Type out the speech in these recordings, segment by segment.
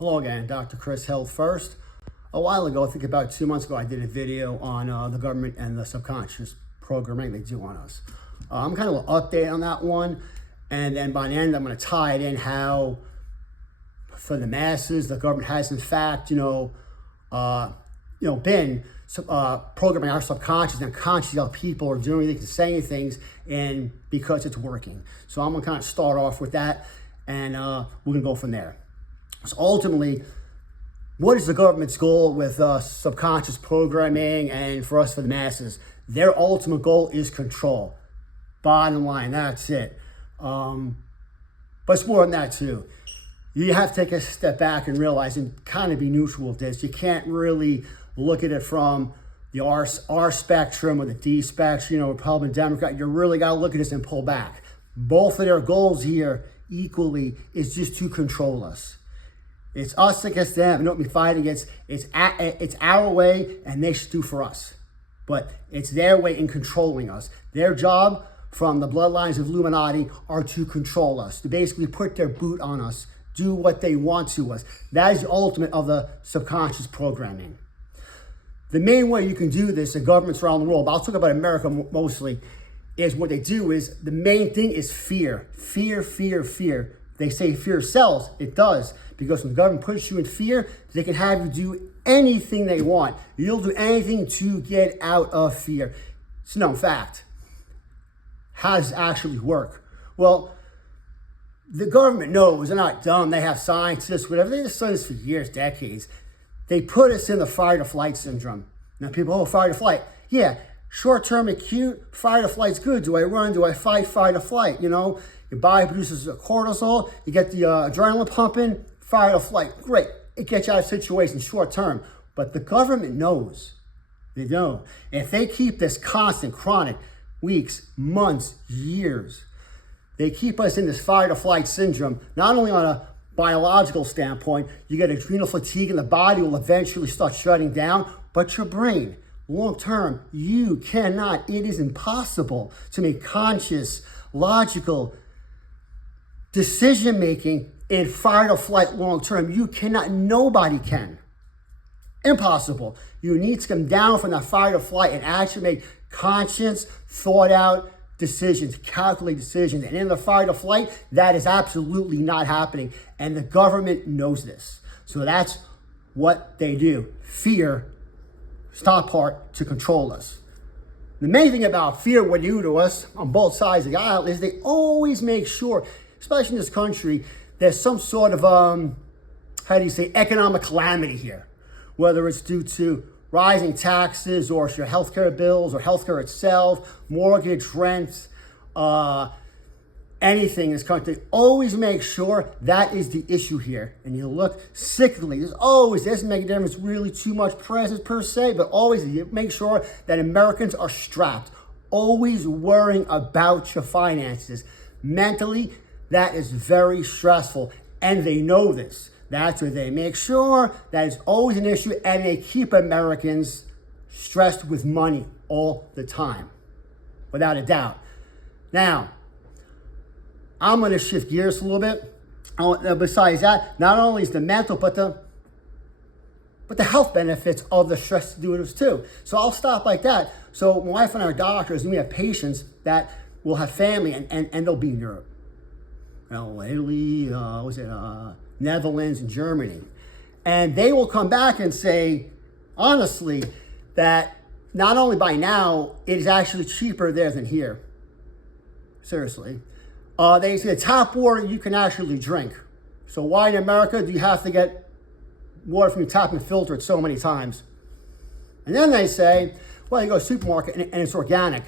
Hello again, Dr. Chris Health First. A while ago, I think about 2 months ago, I did a video on the government and the subconscious programming they do on us. I'm kind of an update on that one, and then by the end, I'm going to tie it in how, for the masses, the government has in fact, been programming our subconscious and conscious how people are doing things and saying things, and because it's working. So I'm going to kind of start off with that, and we're going to go from there. So ultimately, what is the government's goal with subconscious programming and for us, for the masses? Their ultimate goal is control. Bottom line, that's it. But it's more than that too. You have to take a step back and realize and kind of be neutral with this. You can't really look at it from the R spectrum or the D spectrum, Republican, Democrat. You really got to look at this and pull back. Both of their goals here equally is just to control us. It's us against them, and what we fight against. It's our way, and they should do for us. But it's their way in controlling us. Their job from the bloodlines of Illuminati are to control us, to basically put their boot on us, do what they want to us. That is the ultimate of the subconscious programming. The main way you can do this in governments around the world, but I'll talk about America mostly, is what they do is the main thing is fear. Fear, fear, fear. They say fear sells. It does. Because when the government puts you in fear, they can have you do anything they want. You'll do anything to get out of fear. It's a known fact. How does it actually work? Well, the government knows. They're not dumb. They have scientists, whatever. They've studied this for years, decades. They put us in the fight-or-flight syndrome. Now people, fight-or-flight. Yeah, short-term acute, fight-or-flight's good. Do I run? Do I fight? Fight-or-flight, Your body produces cortisol. You get the adrenaline pumping. Fight or flight, great. It gets you out of situations short term. But the government knows. They know. If they keep this constant, chronic, weeks, months, years, they keep us in this fight or flight syndrome, not only on a biological standpoint, you get adrenal fatigue and the body will eventually start shutting down, but your brain, long term, you cannot, it is impossible to make conscious, logical decision making in fight or flight long term. You cannot, nobody can. Impossible. You need to come down from that fight or flight and actually make conscious, thought out decisions, calculate decisions. And in the fight or flight, that is absolutely not happening. And the government knows this. So that's what they do. Fear, stop part to control us. The main thing about fear, what they do to us on both sides of the aisle, is they always make sure, especially in this country, there's some sort of, economic calamity here, whether it's due to rising taxes or your healthcare bills or healthcare itself, mortgage, rent, anything in this country. Always make sure that is the issue here. And you look sickly. Doesn't make a difference really too much presence per se, but always you make sure that Americans are strapped. Always worrying about your finances. Mentally, that is very stressful, and they know this. That's where they make sure that is always an issue, and they keep Americans stressed with money all the time, without a doubt. Now, I'm going to shift gears a little bit. Besides that, not only is the mental, but the health benefits of the stress to do this too. So I'll stop like that. So my wife and I are doctors, and we have patients that will have family, and they'll be in Europe. Italy, Netherlands, and Germany. And they will come back and say, honestly, that not only by now, it is actually cheaper there than here. Seriously. They say the tap water you can actually drink. So why in America do you have to get water from your tap and filter it so many times? And then they say, well, you go to the supermarket and it's organic.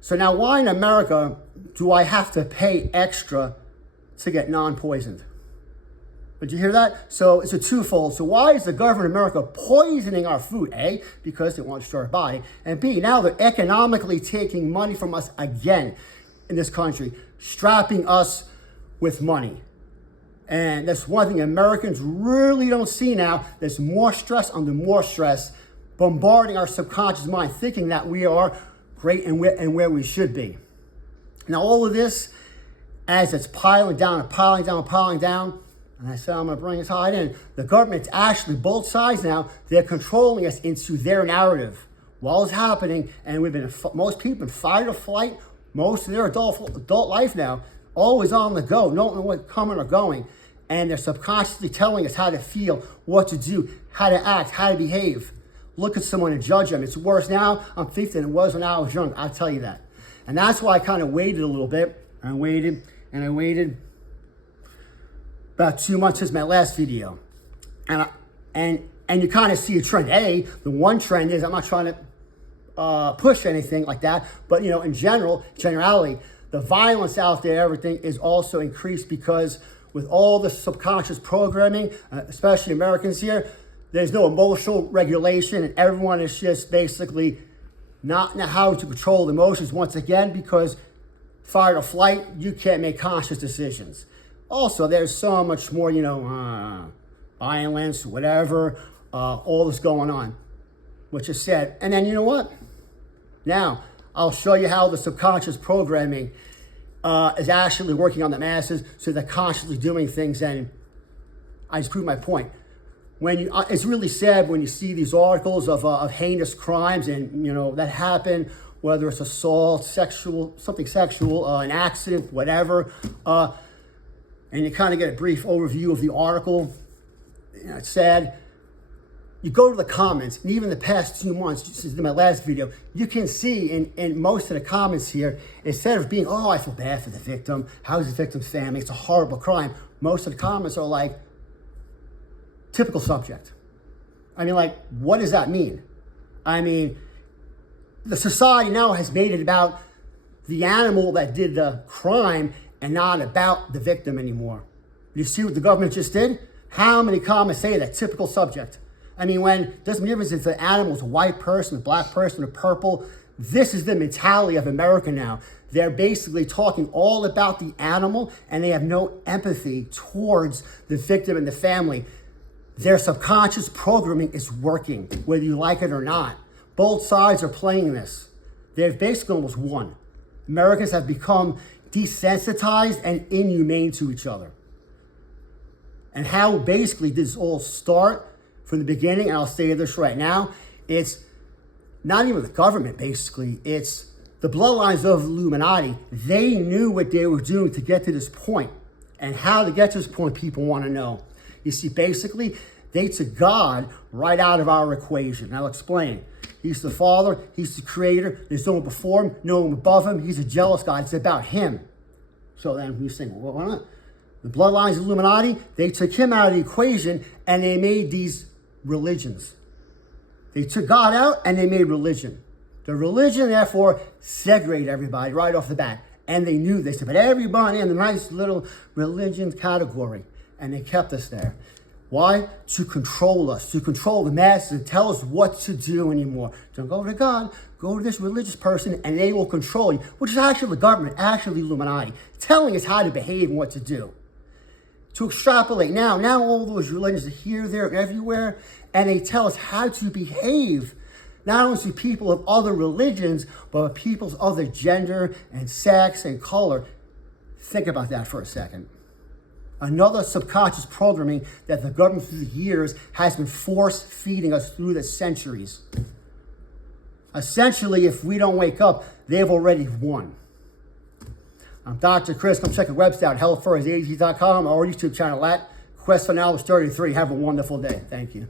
So now why in America do I have to pay extra to get non-poisoned? Did you hear that? So it's a twofold. So why is the government of America poisoning our food? A, because they want to destroy our body. And B, now they're economically taking money from us again in this country, strapping us with money. And that's one thing Americans really don't see now. There's more stress under more stress, bombarding our subconscious mind, thinking that we are great and where we should be. Now, all of this, as it's piling down and piling down and piling down, And I said, I'm going to bring it tied in. The government's actually, both sides now, they're controlling us into their narrative while it's happening. And most people in fight or flight, most of their adult life now, always on the go, don't know what's coming or going. And they're subconsciously telling us how to feel, what to do, how to act, how to behave. Look at someone and judge them. It's worse now, I'm 50, than it was when I was young. I'll tell you that. And that's why I kind of waited a little bit. I waited about 2 months since my last video. And you kind of see a trend. The one trend is, I'm not trying to push anything like that, but in generality, the violence out there, everything is also increased because with all the subconscious programming, especially Americans here, there's no emotional regulation, and everyone is just basically not know how to control emotions once again, because fight or flight, you can't make conscious decisions. Also, there's so much more, violence, whatever, all this going on, which is sad. And then you know what? Now, I'll show you how the subconscious programming is actually working on the masses, so they're consciously doing things, and I just proved my point. It's really sad when you see these articles of heinous crimes, and that happen, whether it's assault, something sexual, an accident, whatever, and you kind of get a brief overview of the article. It's sad. You go to the comments, and even the past 2 months, since my last video, you can see in most of the comments here, instead of being, I feel bad for the victim, how's the victim's family, it's a horrible crime, most of the comments are like, typical subject. I mean, like, what does that mean? I mean, the society now has made it about the animal that did the crime and not about the victim anymore. You see what the government just did? How many comments say that? Typical subject. I mean, doesn't make a difference if the animal's a white person, a black person, a purple. This is the mentality of America now. They're basically talking all about the animal, and they have no empathy towards the victim and the family. Their subconscious programming is working, whether you like it or not. Both sides are playing this. They've basically almost won. Americans have become desensitized and inhumane to each other. And how basically did this all start from the beginning, and I'll say this right now, it's not even the government, basically. It's the bloodlines of Illuminati. They knew what they were doing to get to this point. And how to get to this point, people want to know. You see, basically, they took God right out of our equation. And I'll explain. He's the Father. He's the Creator. There's no one before him, no one above him. He's a jealous God. It's about him. So then we think, well, why not? The bloodlines of Illuminati, they took him out of the equation, and they made these religions. They took God out, and they made religion. The religion, therefore, segregated everybody right off the bat. And they knew this, but everybody in the nice little religion category. And they kept us there. Why? To control us, to control the masses, and tell us what to do anymore. Don't go to God, go to this religious person, and they will control you, which is actually the government, actually the Illuminati, telling us how to behave and what to do. To extrapolate now all those religions are here, there, and everywhere, and they tell us how to behave, not only to people of other religions, but people of other gender and sex and color. Think about that for a second. Another subconscious programming that the government through the years has been force-feeding us through the centuries. Essentially, if we don't wake up, they've already won. I'm Dr. Chris. Come check our website out, healthfirstaz.com, or our YouTube channel at Quest for Knowledge 33. Have a wonderful day. Thank you.